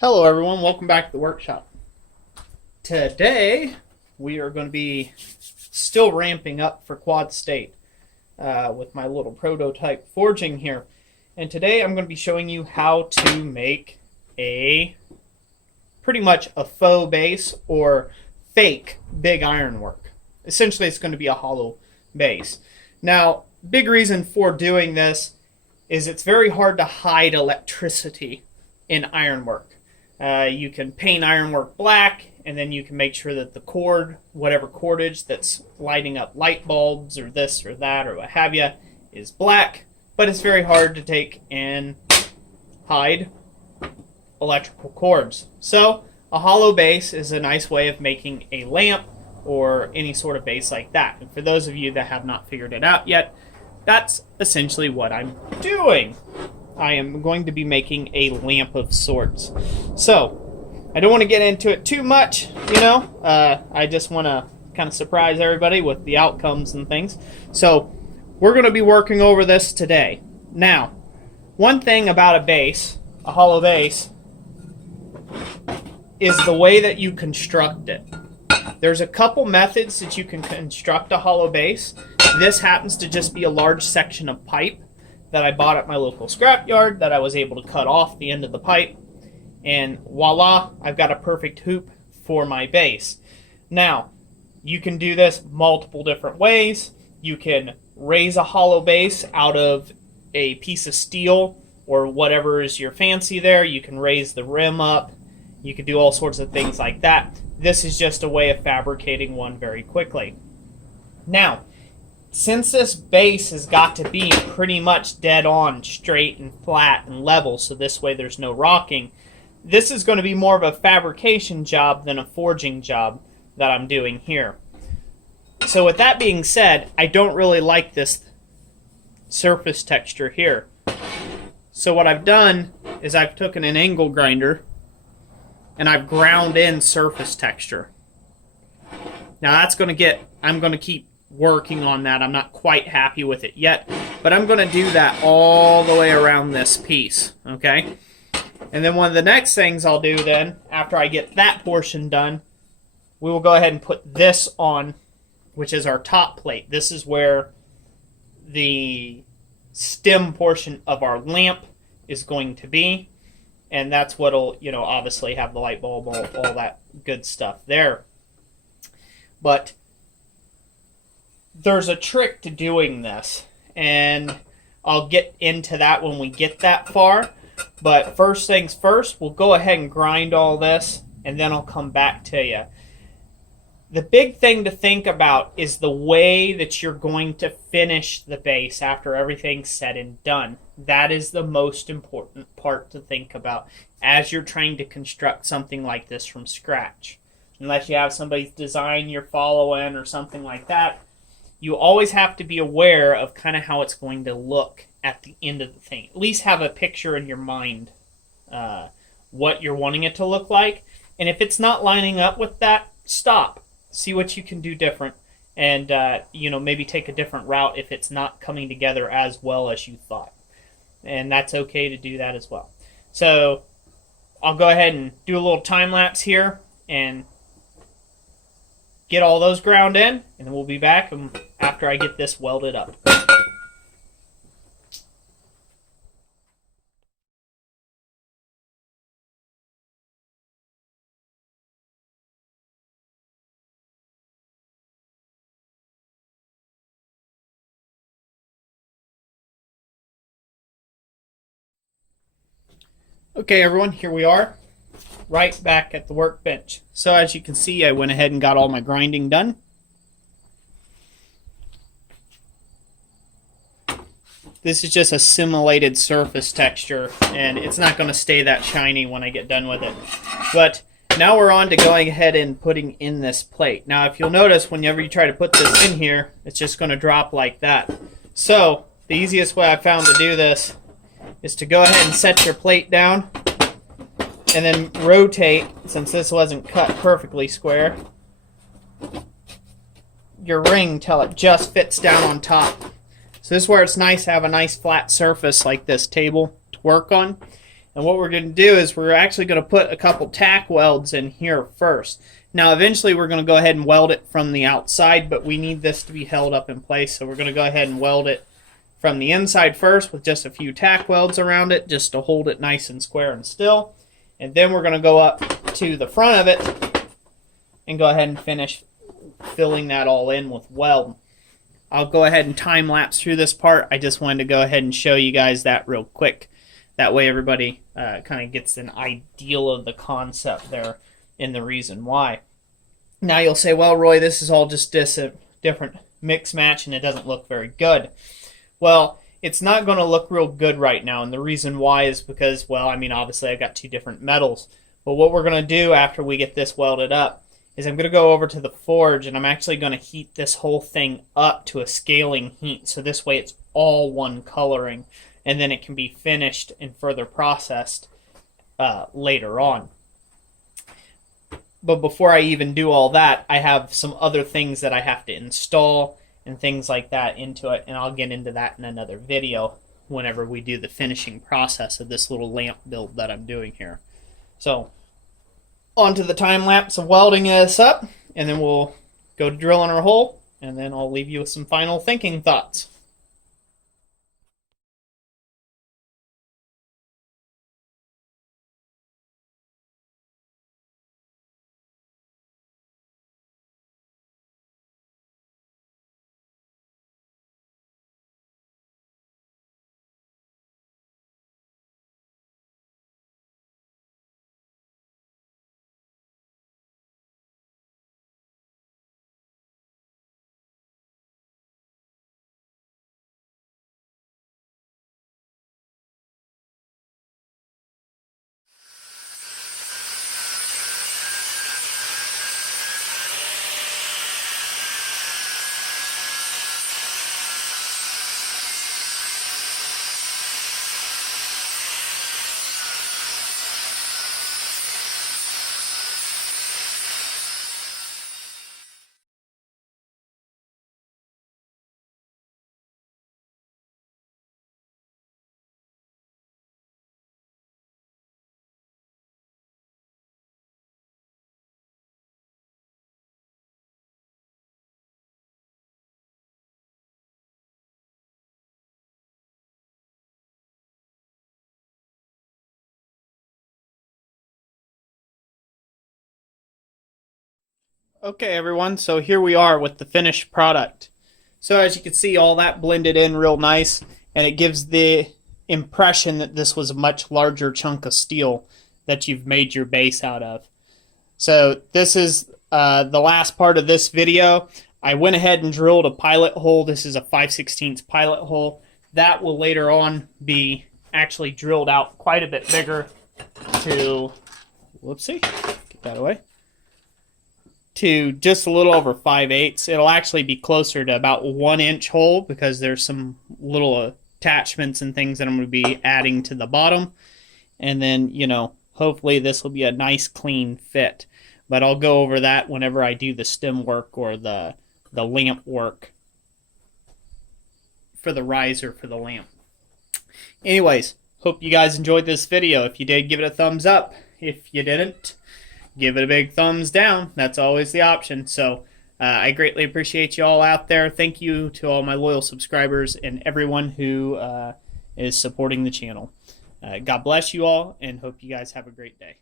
Hello everyone, welcome back to the workshop. Today we are going to be still ramping up for quad state with my little prototype forging here. And today I'm going to be showing you how to make pretty much a faux base or fake big ironwork. Essentially it's going to be a hollow base. Now, big reason for doing this is it's very hard to hide electricity in ironwork. You can paint ironwork black, and then you can make sure that the cord, whatever cordage that's lighting up light bulbs or this or that or what have you, is black. But it's very hard to take and hide electrical cords. So a hollow base is a nice way of making a lamp or any sort of base like that. And for those of you that have not figured it out yet, that's essentially what I'm doing. I am going to be making a lamp of sorts. So, I don't want to get into it too much, I just want to kind of surprise everybody with the outcomes and things. So, we're going to be working over this today. Now, one thing about a base, a hollow base, is the way that you construct it. There's a couple methods that you can construct a hollow base. This happens to just be a large section of pipe that I bought at my local scrapyard that I was able to cut off the end of the pipe, and voila, I've got a perfect hoop for my base. Now, you can do this multiple different ways. You can raise a hollow base out of a piece of steel or whatever is your fancy there. You can raise the rim up. You can do all sorts of things like that. This is just a way of fabricating one very quickly. Now, since this base has got to be pretty much dead on, straight and flat and level, so this way there's no rocking, this is going to be more of a fabrication job than a forging job that I'm doing here. So with that being said, I don't really like this surface texture here. So what I've done is I've taken an angle grinder and I've ground in surface texture. Now that's going to I'm going to keep working on that. I'm not quite happy with it yet, but I'm going to do that all the way around this piece, okay? And then one of the next things I'll do then, after I get that portion done, we will go ahead and put this on, which is our top plate. This is where the stem portion of our lamp is going to be, and that's what'll, obviously have the light bulb, all that good stuff there. But there's a trick to doing this, and I'll get into that when we get that far. But first things first, we'll go ahead and grind all this, and then I'll come back to you. The big thing to think about is the way that you're going to finish the base after everything's said and done. That is the most important part to think about as you're trying to construct something like this from scratch. Unless you have somebody's design you're following or something like that, you always have to be aware of kind of how it's going to look at the end of the thing. At least have a picture in your mind what you're wanting it to look like. And if it's not lining up with that, stop. See what you can do different. And, maybe take a different route if it's not coming together as well as you thought. And that's okay to do that as well. So I'll go ahead and do a little time lapse here and get all those ground in, and then we'll be back after I get this welded up. Okay, everyone, here we are, right back at the workbench. So as you can see, I went ahead and got all my grinding done. This is just a simulated surface texture, and it's not going to stay that shiny when I get done with it. But now we're on to going ahead and putting in this plate. Now, if you'll notice, whenever you try to put this in here, it's just going to drop like that. So the easiest way I found to do this is to go ahead and set your plate down and then rotate, since this wasn't cut perfectly square, your ring till it just fits down on top. So this is where it's nice to have a nice flat surface like this table to work on. And what we're going to do is we're actually going to put a couple tack welds in here first. Now eventually we're going to go ahead and weld it from the outside, but we need this to be held up in place, so we're going to go ahead and weld it from the inside first with just a few tack welds around it just to hold it nice and square and still. And then we're going to go up to the front of it and go ahead and finish filling that all in with weld. I'll go ahead and time lapse through this part. I just wanted to go ahead and show you guys that real quick. That way everybody kind of gets an ideal of the concept there and the reason why. Now you'll say, well, Roy, this is all just different mix match and it doesn't look very good. Well, it's not going to look real good right now, and the reason why is because, well, I mean, obviously I've got two different metals. But what we're going to do after we get this welded up is I'm going to go over to the forge, and I'm actually going to heat this whole thing up to a scaling heat, so this way it's all one coloring, and then it can be finished and further processed later on. But before I even do all that, I have some other things that I have to install and things like that into it, and I'll get into that in another video whenever we do the finishing process of this little lamp build that I'm doing here. So, onto the time lapse of welding this up, and then we'll go to drilling our hole, and then I'll leave you with some final thinking thoughts. Okay, everyone, so here we are with the finished product. So as you can see, all that blended in real nice, and it gives the impression that this was a much larger chunk of steel that you've made your base out of. So this is the last part of this video. I went ahead and drilled a pilot hole. This is a 5/16 pilot hole. That will later on be actually drilled out quite a bit bigger to, whoopsie, get that away, to just a little over 5/8. It'll actually be closer to about 1-inch hole because there's some little attachments and things that I'm going to be adding to the bottom. And then, you know, hopefully this will be a nice clean fit. But I'll go over that whenever I do the stem work or the lamp work for the riser for the lamp. Anyways, hope you guys enjoyed this video. If you did, give it a thumbs up. If you didn't, give it a big thumbs down. That's always the option. So I greatly appreciate you all out there. Thank you to all my loyal subscribers and everyone who is supporting the channel. God bless you all, and hope you guys have a great day.